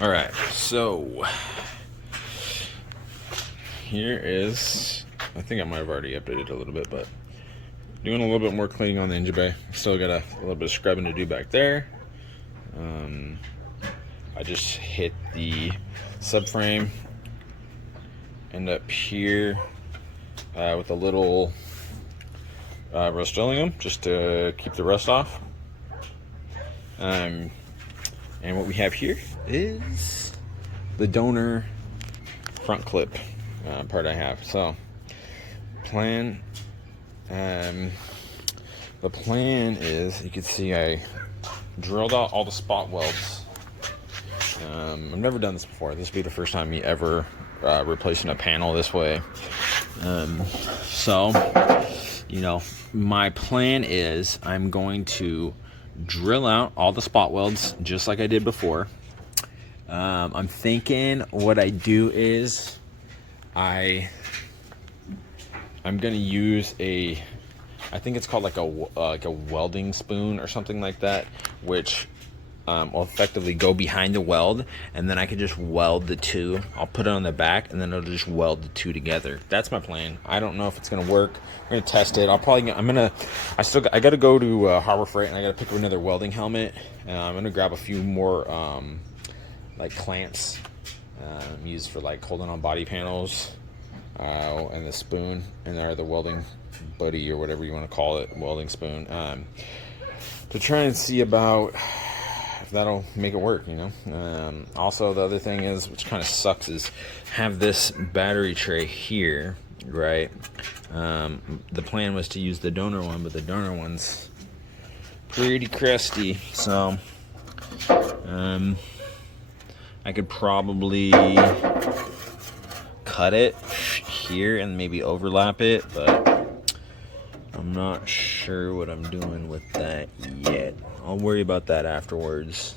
All right, so here is, I think I might have already updated a little bit, but doing a little bit more cleaning on the engine bay. Still got a little bit of scrubbing to do back there. I just hit the subframe end up here with a little Rust-Oleum just to keep the rust off. And what we have here is the donor front clip part I have. So the plan is, you can see I drilled out all the spot welds. I've never done this before. This will be the first time me ever replacing a panel this way. So, you know, my plan is I'm going to drill out all the spot welds just like I did before. I'm thinking what I do is I'm gonna use I think it's called like a welding spoon or something like that, which will effectively go behind the weld, and then I can just weld the two. I'll put it on the back, and then it'll just weld the two together. That's my plan. I don't know if it's gonna work. I'm gonna test it. I gotta go to Harbor Freight, and I gotta pick up another welding helmet. I'm gonna grab a few more like clamps used for like holding on body panels, and the spoon, and there the welding buddy or whatever you want to call it, welding spoon, to try and see about if that'll make it work, you know. Also, the other thing is, which kind of sucks, is have this battery tray here, right? The plan was to use the donor one, but the donor one's pretty crusty, so I could probably cut it here and maybe overlap it, but I'm not sure what I'm doing with that yet. I'll worry about that afterwards.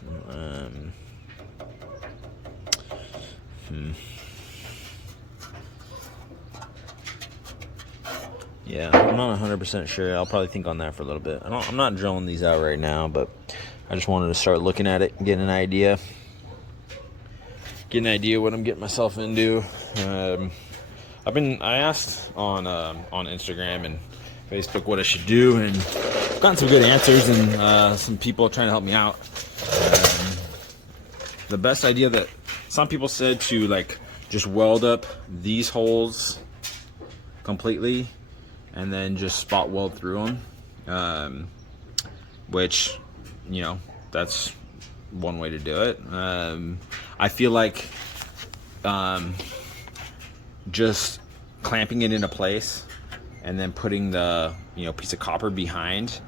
Yeah, I'm not 100% sure. I'll probably think on that for a little bit. I'm not drilling these out right now, but I just wanted to start looking at it, get an idea what I'm getting myself into. I asked on Instagram and Facebook what I should do, and I've gotten some good answers, and some people trying to help me out. The best idea that some people said to like just weld up these holes completely and then just spot weld through them, which, you know, that's one way to do it. I feel like just clamping it into place and then putting the, you know, piece of copper behind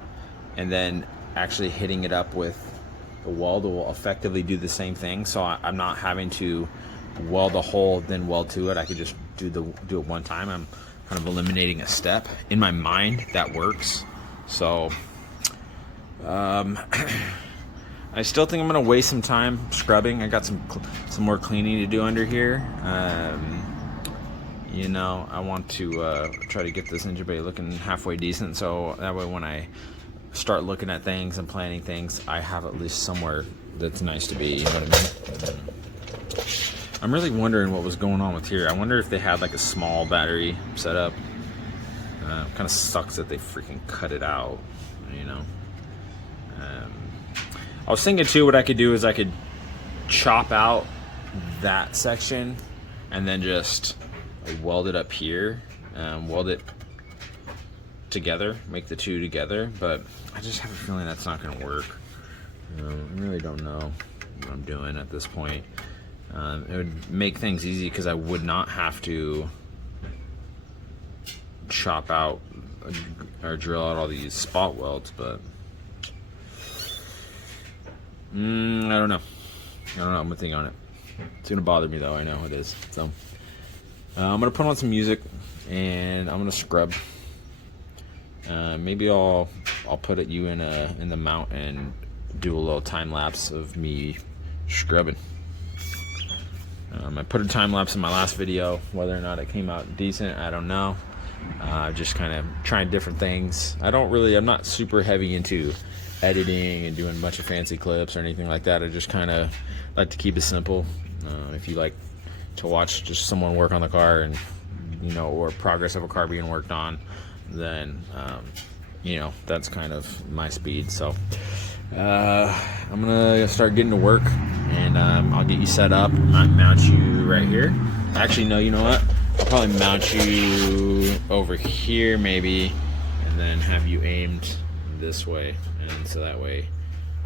and then actually hitting it up with the weld will effectively do the same thing. So I'm not having to weld a hole then weld to it. I could just do it one time. I'm kind of eliminating a step. In my mind, that works. So I still think I'm gonna waste some time scrubbing. I got some more cleaning to do under here. You know, I want to try to get this engine bay looking halfway decent, so that way when I start looking at things and planning things, I have at least somewhere that's nice to be, you know what I mean? I'm really wondering what was going on with here. I wonder if they had like a small battery setup. Kind of sucks that they freaking cut it out, you know? I was thinking too, what I could do is I could chop out that section and then just weld it up here, weld it together, make the two together, but I just have a feeling that's not going to work. I really don't know what I'm doing at this point. It would make things easy because I would not have to chop out or drill out all these spot welds, but I don't know. I'm gonna think on it. It's gonna bother me though, I know it is. So I'm gonna put on some music and I'm gonna scrub. Maybe I'll put you in the mount and do a little time lapse of me scrubbing. I put a time lapse in my last video. Whether or not it came out decent, I don't know. Just kind of trying different things. I'm not super heavy into editing and doing a bunch of fancy clips or anything like that. I just kind of like to keep it simple. If you like to watch just someone work on the car and, you know, or progress of a car being worked on, then, you know, that's kind of my speed. So I'm gonna start getting to work, and I'll get you set up. I'll mount you right here. Actually, no, you know what? I'll probably mount you over here maybe, and then have you aimed this way, and so that way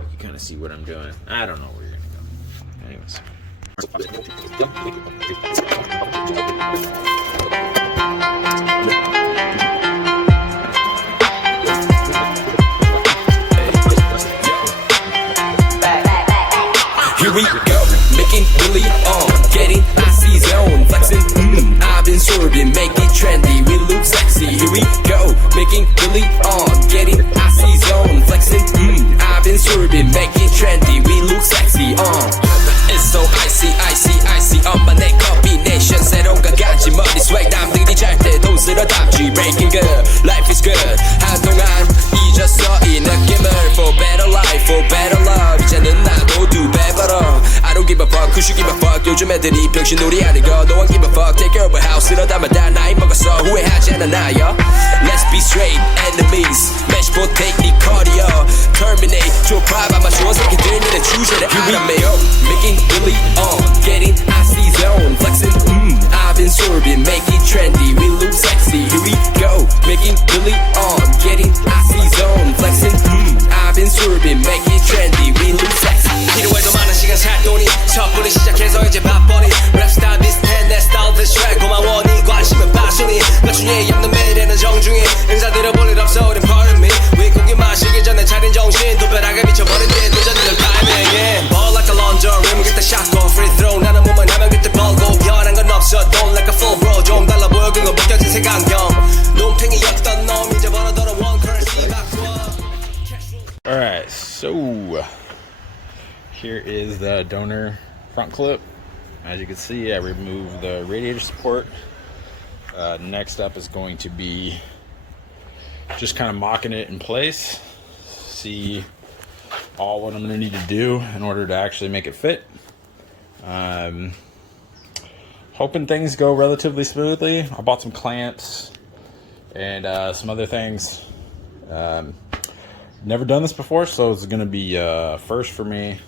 you can kind of see what I'm doing. I don't know where you're gonna go. Anyways. Here we go, making really getting icy zone, flexing, I've been swerving, make it trendy, we look sexy. Here we go, making really getting icy zone, flexing, I've been swerving, make it trendy, we look sexy. It's so icy, icy, icy, my neck combination, 새로운 가가지 머리 swag, 남들이 잘 때도 쓸어담지, breaking good, life is good, 한동안 잊었어 이 느낌을, for better life, for better love, 이제는 나도 두 배 벌어. I don't give a fuck, who should give a fuck, 요즘 애들이 병신놀이 하는 거, no one give a fuck, take care of a house, 이러다만 다 나이 먹었어, 후회하지 않아 나요. Let's be straight, enemies, match potato, cardio, terminate, 줘 봐봐, 좋은 새끼들 너네 주제를 알아매요. Making really getting icy zone, flexing, I've been swerving, make it trendy, we look sexy. Here we go, making really getting icy zone, flexing, I've been swerving, make it trendy, we look sexy. 필요해도 많은 시간 살 돈이 섣불리 시작해서 이제 바쁘니 랩스타일 비슷해 내 스타일 비슷해 고마워 네 관심은 passion이 나중에 없는 매일에는 정중히 인사드려 볼 일 없어 우린 pardon me 윗고기 마시기 전에 차린 정신 두 벼락에 미쳐버린 뒤 늦어지는 타이밍에 Ball like a launcher rim get the shot go free throw 나는 몸을 하면 그때 벌고 변한 건 없어 don't like a full bro 좀 달라 보여 그거 벗겨진 색안경 놈탱이였던 놈 이제 벌어더러 one currency 바꿔. Alright, so here is the donor front clip. As you can see, I removed the radiator support. Next up is going to be just kind of mocking it in place. See all what I'm going to need to do in order to actually make it fit. Hoping things go relatively smoothly. I bought some clamps and some other things. Never done this before, so it's going to be first for me.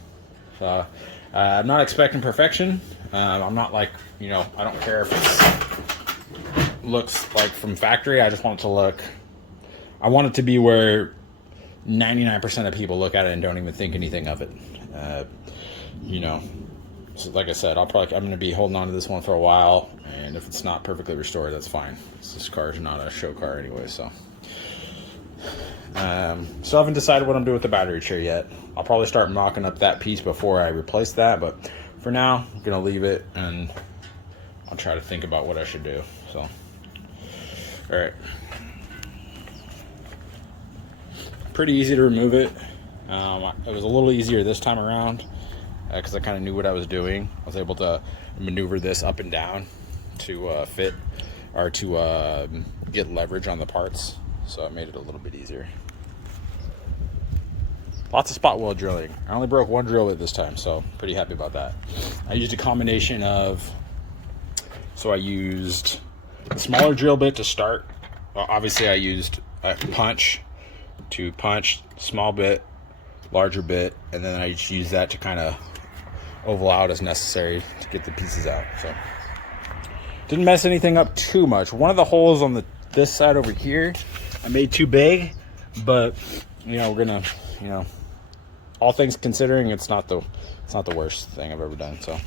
I'm not expecting perfection. I'm not like, you know, I don't care if it looks like from factory. I just want it to look, I want it to be where 99% of people look at it and don't even think anything of it. You know, so like I said, I'm going to be holding on to this one for a while, and if it's not perfectly restored, that's fine. This car is not a show car anyway, so. So I haven't decided what I'm doing with the battery tray yet. I'll probably start mocking up that piece before I replace that, but for now, I'm gonna leave it and I'll try to think about what I should do. So, all right. Pretty easy to remove it. It was a little easier this time around because I kind of knew what I was doing. I was able to maneuver this up and down to fit or to get leverage on the parts. So it made it a little bit easier. Lots of spot weld drilling. I only broke one drill bit this time, so pretty happy about that. I used a combination of, so I used a smaller drill bit to start. Well, obviously I used a punch to punch, small bit, larger bit, and then I just used that to kind of oval out as necessary to get the pieces out. So didn't mess anything up too much. One of the holes on this side over here I made too big, but you know, we're gonna, you know, all things considering, it's not the worst thing I've ever done. So,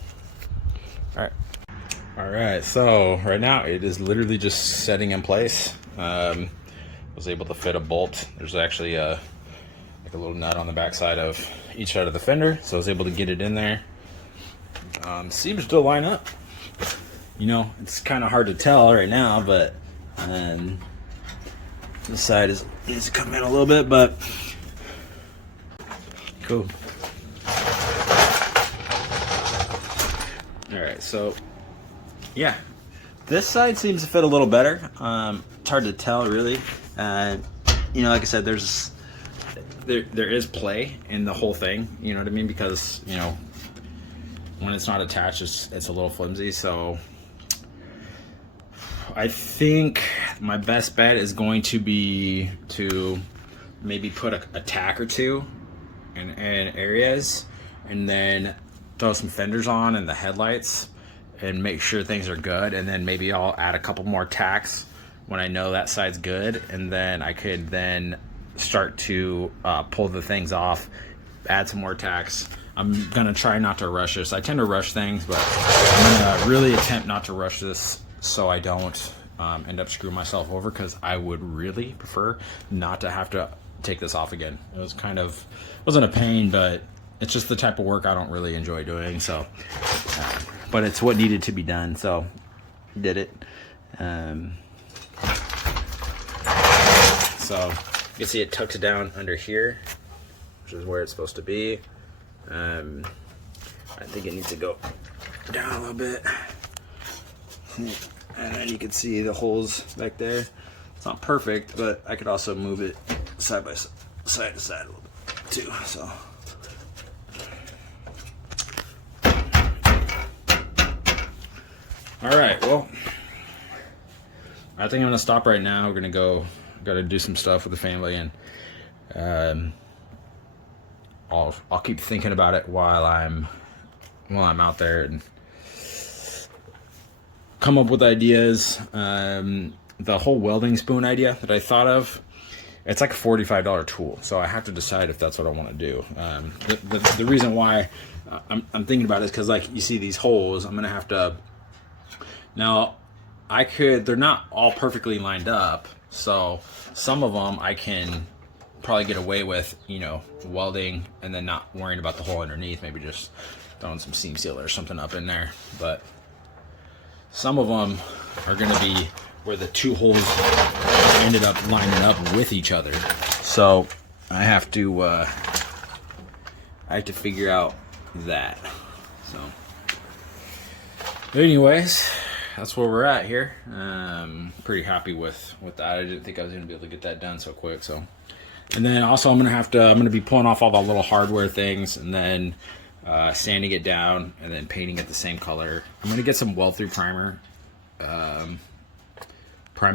all right. So right now it is literally just setting in place. Was able to fit a bolt. There's actually like a little nut on the back side of each side of the fender, so I was able to get it in there. Seems to line up. You know, it's kind of hard to tell right now, but this side needs to come in a little bit, but cool. All right, so yeah, this side seems to fit a little better. It's hard to tell really. You know, like I said, there's there is play in the whole thing, you know what I mean? Because, you know, when it's not attached, it's a little flimsy. So I think my best bet is going to be to maybe put a tack or two in areas, and then throw some fenders on and the headlights and make sure things are good. And then maybe I'll add a couple more tacks when I know that side's good, and then I could then start to pull the things off, add some more tacks. I'm gonna try not to rush this. I tend to rush things, but I'm gonna really attempt not to rush this so I don't end up screwing myself over, because I would really prefer not to have to take this off again. It was wasn't a pain, but it's just the type of work I don't really enjoy doing. So, but it's what needed to be done, so did it. So you can see it tucks down under here, which is where it's supposed to be. I think it needs to go down a little bit, and then you can see the holes back there. It's not perfect, but I could also move it side to side a little bit too. So all right, well, I think I'm gonna stop right now. We're gonna gotta do some stuff with the family, and I'll keep thinking about it while I'm out there and come up with ideas. The whole welding spoon idea that I thought of, it's like a $45 tool, so I have to decide if that's what I want to do. The reason why I'm thinking about it is because, like, you see these holes, I'm gonna have to. Now, they're not all perfectly lined up, so some of them I can probably get away with, you know, welding and then not worrying about the hole underneath, maybe just throwing some seam sealer or something up in there. But some of them are going to be where the two holes ended up lining up with each other. So I have to figure out that. So anyways, that's where we're at here. Pretty happy with that. I didn't think I was gonna be able to get that done so quick. So, and then also I'm gonna be pulling off all the little hardware things, and then sanding it down, and then painting it the same color. I'm gonna get some weld through primer, prime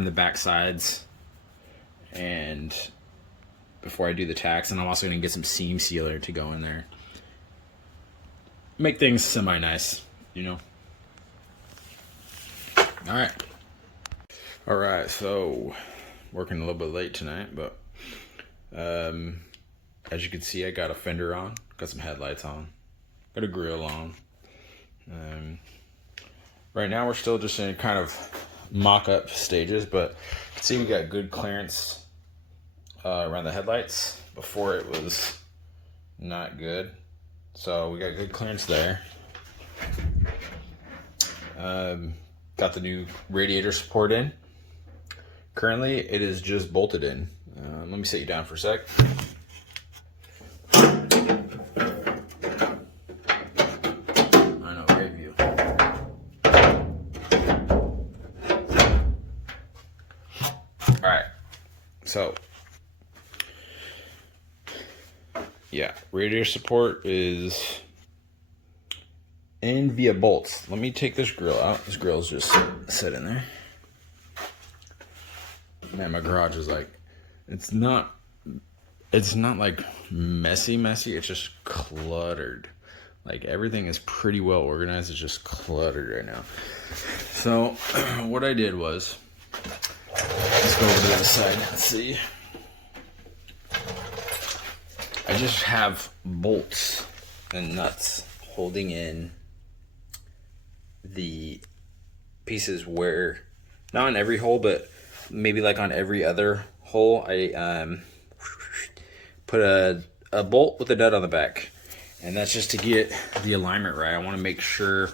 the back sides, and before I do the tacks, and I'm also gonna get some seam sealer to go in there, make things semi nice, you know. All right, so working a little bit late tonight, but as you can see, I got a fender on, got some headlights on, got a grill on. Right now we're still just in kind of mock-up stages, but you can see we got good clearance around the headlights. Before it was not good, so we got good clearance there. Got the new radiator support in. Currently, it is just bolted in. Let me sit you down for a sec. I know, great view. All right, so yeah, radiator support is in via bolts. Let me take this grill out. This grill's just sitting there. Man, my garage is like, it's not like messy. It's just cluttered. Like, everything is pretty well organized. It's just cluttered right now. So what I did was, let's go over to the other side. Let's see. I just have bolts and nuts holding in the pieces where, not on every hole, but maybe like on every other hole, I put a bolt with a nut on the back, and that's just to get the alignment right. I want to make sure,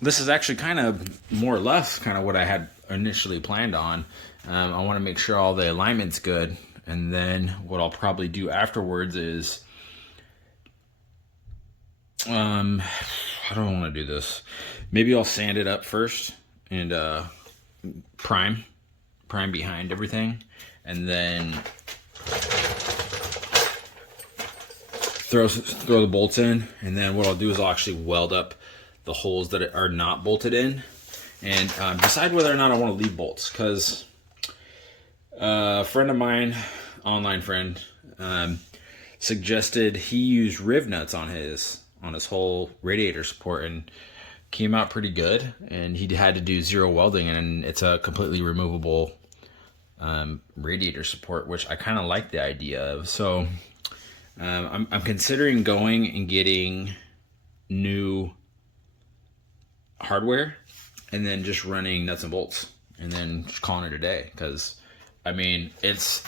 this is actually kind of more or less kind of what I had initially planned on. I want to make sure all the alignment's good, and then what I'll probably do afterwards is, how do I want to do this? Maybe I'll sand it up first and prime behind everything, and then throw the bolts in, and then what I'll do is I'll actually weld up the holes that are not bolted in, and decide whether or not I want to leave bolts. Because a friend of mine, online friend, suggested he used riv nuts on his whole radiator support, and came out pretty good. And he had to do zero welding, and it's a completely removable radiator support, which I kind of like the idea of. So I'm considering going and getting new hardware, and then just running nuts and bolts, and then just calling it a day. Because I mean, it's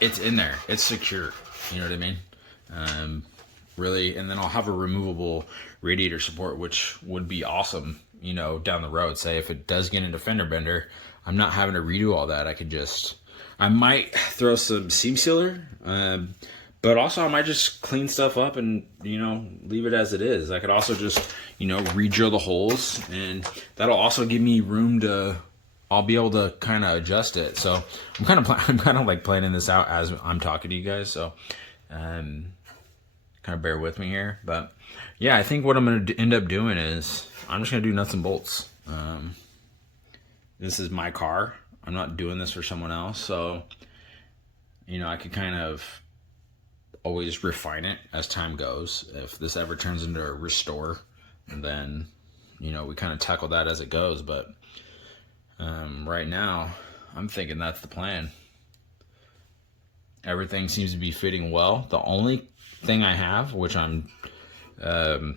in there, it's secure, you know what I mean? Really. And then I'll have a removable radiator support, which would be awesome, you know, down the road. Say if it does get into fender bender, I'm not having to redo all that. I might throw some seam sealer, but also I might just clean stuff up and, you know, leave it as it is. I could also just, you know, re-drill the holes, and that'll also give me room to, I'll be able to kind of adjust it. So I'm kind of like planning this out as I'm talking to you guys. So kind of bear with me here. But yeah, I think what I'm going to end up doing is I'm just going to do nuts and bolts. This is my car. I'm not doing this for someone else. So, you know, I could kind of always refine it as time goes. If this ever turns into a restore, then, you know, we kind of tackle that as it goes. But right now, I'm thinking that's the plan. Everything seems to be fitting well. The only thing I have, which I'm gonna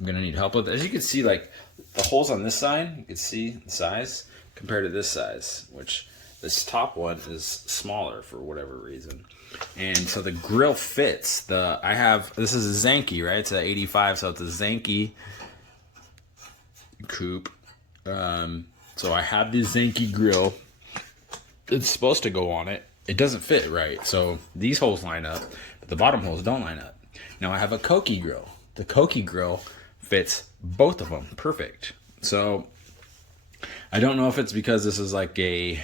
need help with, as you can see, like the holes on this side, you can see the size compared to this size, which this top one is smaller for whatever reason. And so the grill fits. This is a Zanke, right? It's an 85, so it's a Zanke coupe. So I have this Zanke grill. It's supposed to go on it. It doesn't fit right. So these holes line up, but the bottom holes don't line up. Now I have a Koki grill. The Koki grill fits both of them perfect. So I don't know if it's because this is like a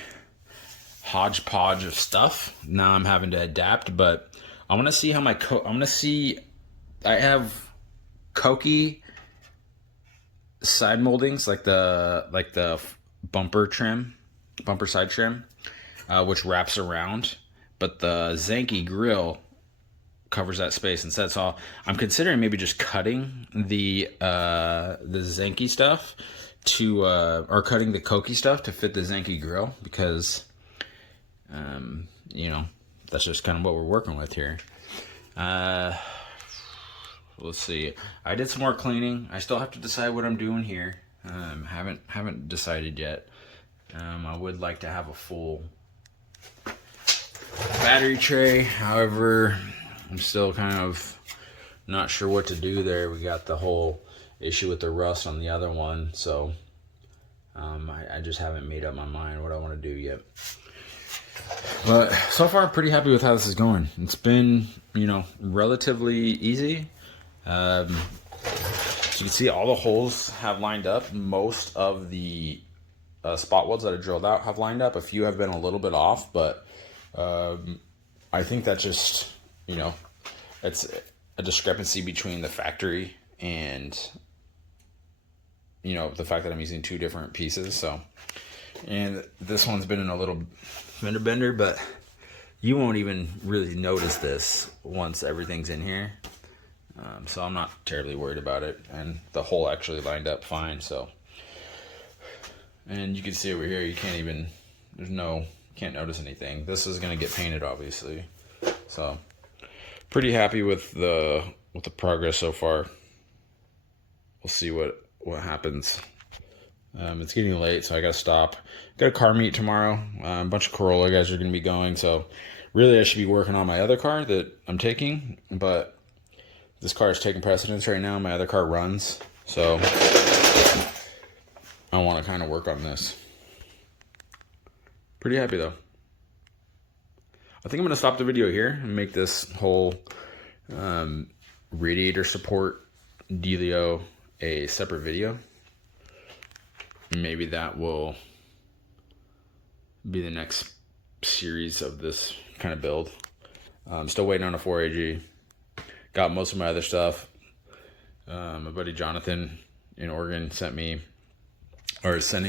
hodgepodge of stuff. Now I'm having to adapt, but I want to see how I have Koki side moldings, like the bumper side trim, which wraps around, but the Zanke grill covers that space instead. So I'm considering maybe just cutting the Zanke stuff or cutting the Koki stuff to fit the Zanke grill, because you know, that's just kind of what we're working with here. Let's see. I did some more cleaning. I still have to decide what I'm doing here. Haven't decided yet. I would like to have a full battery tray. However, I'm still kind of not sure what to do there. We got the whole issue with the rust on the other one, so I just haven't made up my mind what I want to do yet. But so far, I'm pretty happy with how this is going. It's been, you know, relatively easy. So you can see all the holes have lined up. Most of the spot welds that I drilled out have lined up. A few have been a little bit off, but I think that just, you know, it's a discrepancy between the factory and, you know, the fact that I'm using two different pieces. So, and this one's been in a little fender bender, but you won't even really notice this once everything's in here. So I'm not terribly worried about it, and the hole actually lined up fine. So, and you can see over here, you can't notice anything. This is gonna get painted, obviously. So, pretty happy with the progress so far. We'll see what happens. It's getting late, so I gotta stop. Got a car meet tomorrow. A bunch of Corolla guys are gonna be going, so really I should be working on my other car that I'm taking, but this car is taking precedence right now. My other car runs, so I want to kind of work on this. Pretty happy though. I think I'm gonna stop the video here and make this whole radiator support dealio a separate video. Maybe that will be the next series of this kind of build. I'm still waiting on a 4AG. got most of my other stuff. My buddy Jonathan in Oregon sending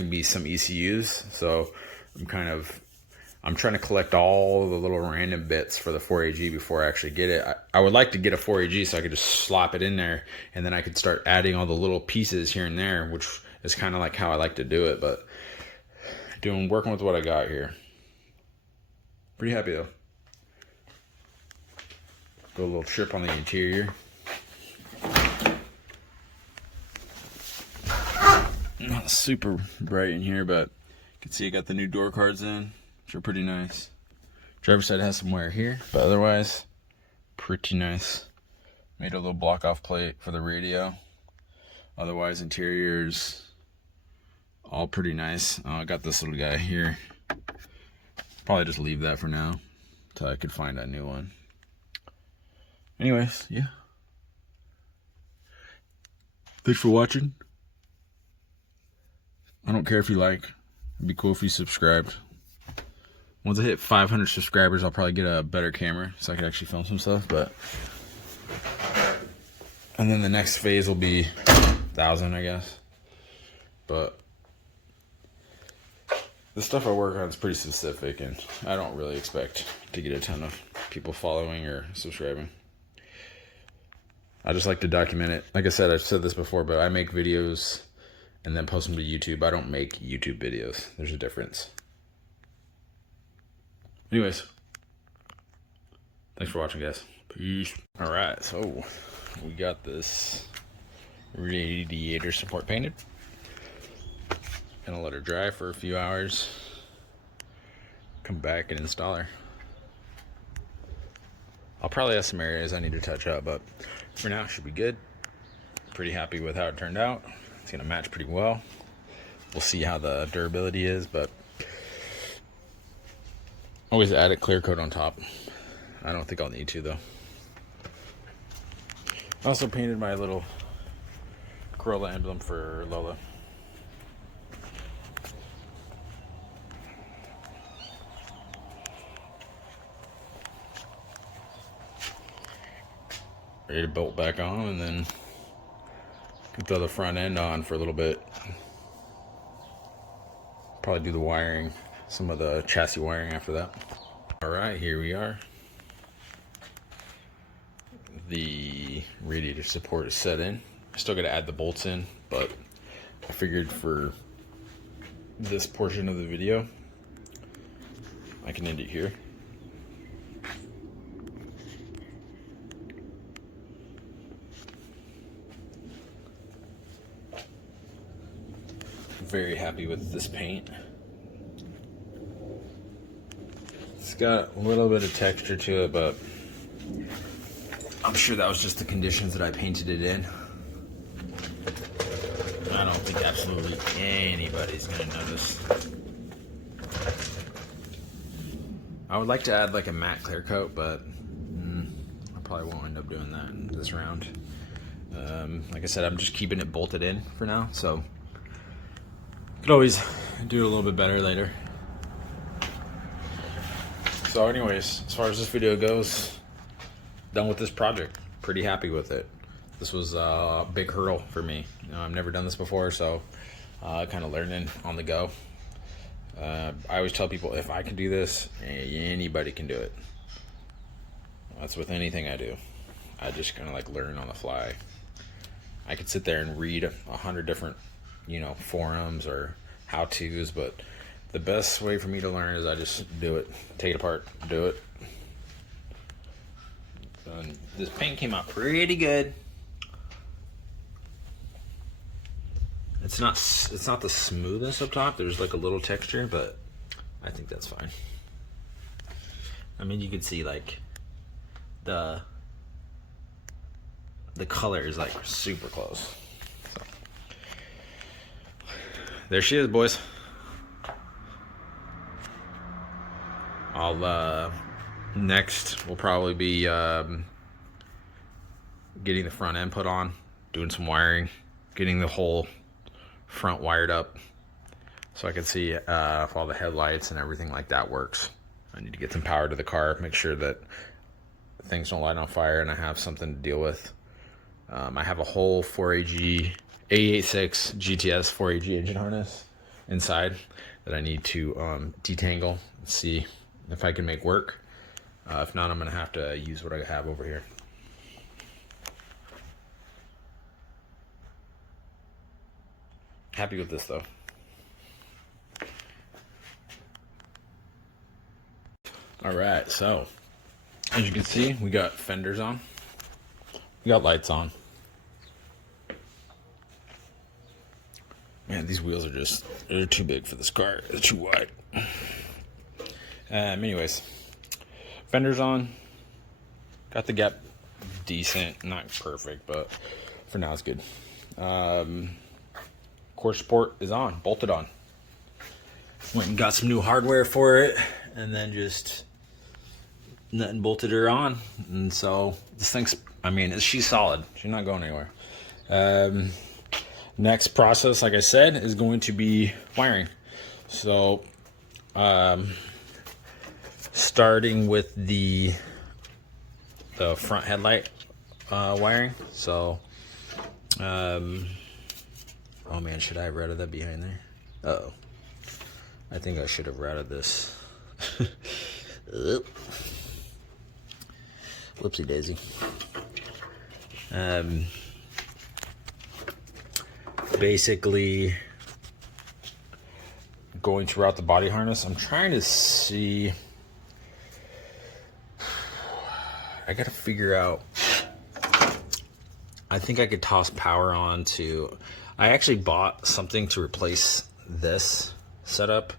me some ECUs. So I'm trying to collect all the little random bits for the 4AG before I actually get it. I would like to get a 4AG so I could just slap it in there, and then I could start adding all the little pieces here and there, which is kind of like how I like to do it. But working with what I got here. Pretty happy though. Go a little trip on the interior. Not super bright in here, but you can see I got the new door cards in, which are pretty nice. Driver's side has some wear here, but otherwise, pretty nice. Made a little block off plate for the radio. Otherwise, interiors all pretty nice. I got this little guy here. Probably just leave that for now until I could find a new one. Anyways, yeah. Thanks for watching. I don't care if you like. It'd be cool if you subscribed. Once I hit 500 subscribers, I'll probably get a better camera so I can actually film some stuff. And then the next phase will be 1,000, I guess. But the stuff I work on is pretty specific, and I don't really expect to get a ton of people following or subscribing. I just like to document it. Like I said, I've said this before, but I make videos and then post them to YouTube. I don't make YouTube videos. There's a difference. Anyways, thanks for watching, guys. Peace. All right, so we got this radiator support painted. Gonna let her dry for a few hours. Come back and install her. I'll probably have some areas I need to touch up, but for now, it should be good. Pretty happy with how it turned out. It's gonna match pretty well. We'll see how the durability is, but always add a clear coat on top. I don't think I'll need to though. I also painted my little Corolla emblem for Lola. Ready to bolt back on, and then can throw the front end on for a little bit. Probably do the wiring, some of the chassis wiring after that. All right, here we are. The radiator support is set in. I still got to add the bolts in, but I figured for this portion of the video, I can end it here. Very happy with this paint. It's got a little bit of texture to it, but I'm sure that was just the conditions that I painted it in. I don't think absolutely anybody's gonna notice. I would like to add like a matte clear coat, but I probably won't end up doing that in this round. Like I said, I'm just keeping it bolted in for now, so could always do it a little bit better later. So anyways, as far as this video goes, done with this project. Pretty happy with it. This was a big hurdle for me. You know, I've never done this before, so kind of learning on the go. I always tell people, if I can do this, anybody can do it. That's with anything I do. I just kind of like learn on the fly. I could sit there and read 100 different, forums or how-tos, but the best way for me to learn is I just do it. Take it apart, do it. And this paint came out pretty good. It's not the smoothest up top. There's like a little texture, but I think that's fine. I mean, you can see like the color is like super close. So, there she is, boys. I'll next will probably be getting the front end put on, doing some wiring, getting the whole front wired up so I can see if all the headlights and everything like that works. I need to get some power to the car, make sure that things don't light on fire and I have something to deal with. I have a whole 4AG AE86 GTS 4AG engine harness inside that I need to detangle and see if I can make work. If not, I'm gonna have to use what I have over here. Happy with this though. All right, so as you can see, we got fenders on, we got lights on. Man, these wheels are they're too big for this car. They're too wide. Anyways, fenders on. Got the gap decent, not perfect, but for now it's good. Core support is on, bolted on. Went and got some new hardware for it, and then just nut and bolted her on. And so this thing's, I mean, she's solid. She's not going anywhere. Next process, like I said, is going to be wiring. So, starting with the front headlight wiring. So, oh man, should I have routed that behind there? Uh-oh. I think I should have routed this. Whoopsie daisy. Basically going to route the body harness. I'm trying to see, I gotta figure out, I think I could toss power on to, I actually bought something to replace this setup.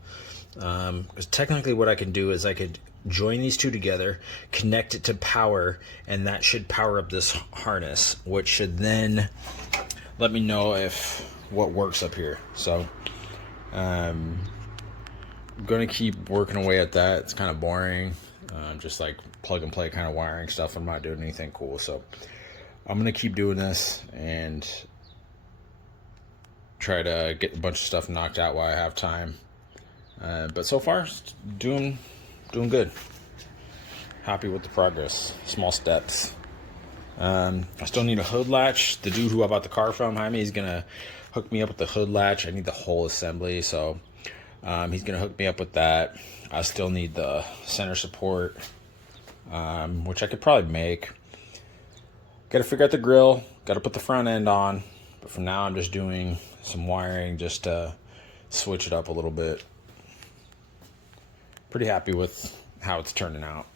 Because technically what I can do is I could join these two together, connect it to power, and that should power up this harness, which should then let me know if what works up here. So I'm gonna keep working away at that. It's kind of boring, just like plug and play kind of wiring stuff. I'm not doing anything cool, so I'm gonna keep doing this and try to get a bunch of stuff knocked out while I have time. But so far, doing good. Happy with the progress. Small steps. I still need a hood latch. The dude who I bought the car from, Jaime, he's gonna hook me up with the hood latch. I need the whole assembly, so he's gonna hook me up with that. I still need the center support, which I could probably make. Gotta figure out the grill. Gotta put the front end on. But for now, I'm just doing some wiring just to switch it up a little bit. Pretty happy with how it's turning out.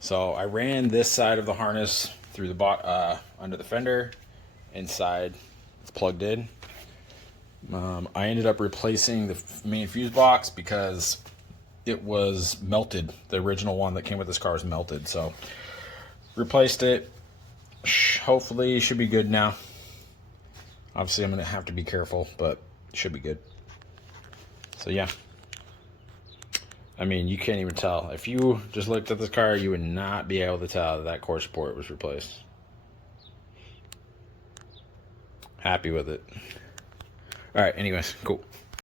So I ran this side of the harness through the under the fender. Inside, it's plugged in. I ended up replacing the main fuse box because it was melted. The original one that came with this car was melted, so replaced it. Hopefully, should be good now. Obviously, I'm gonna have to be careful, but it should be good. So yeah. I mean, you can't even tell. If you just looked at this car, you would not be able to tell that that core support was replaced. Happy with it. All right, anyways, cool.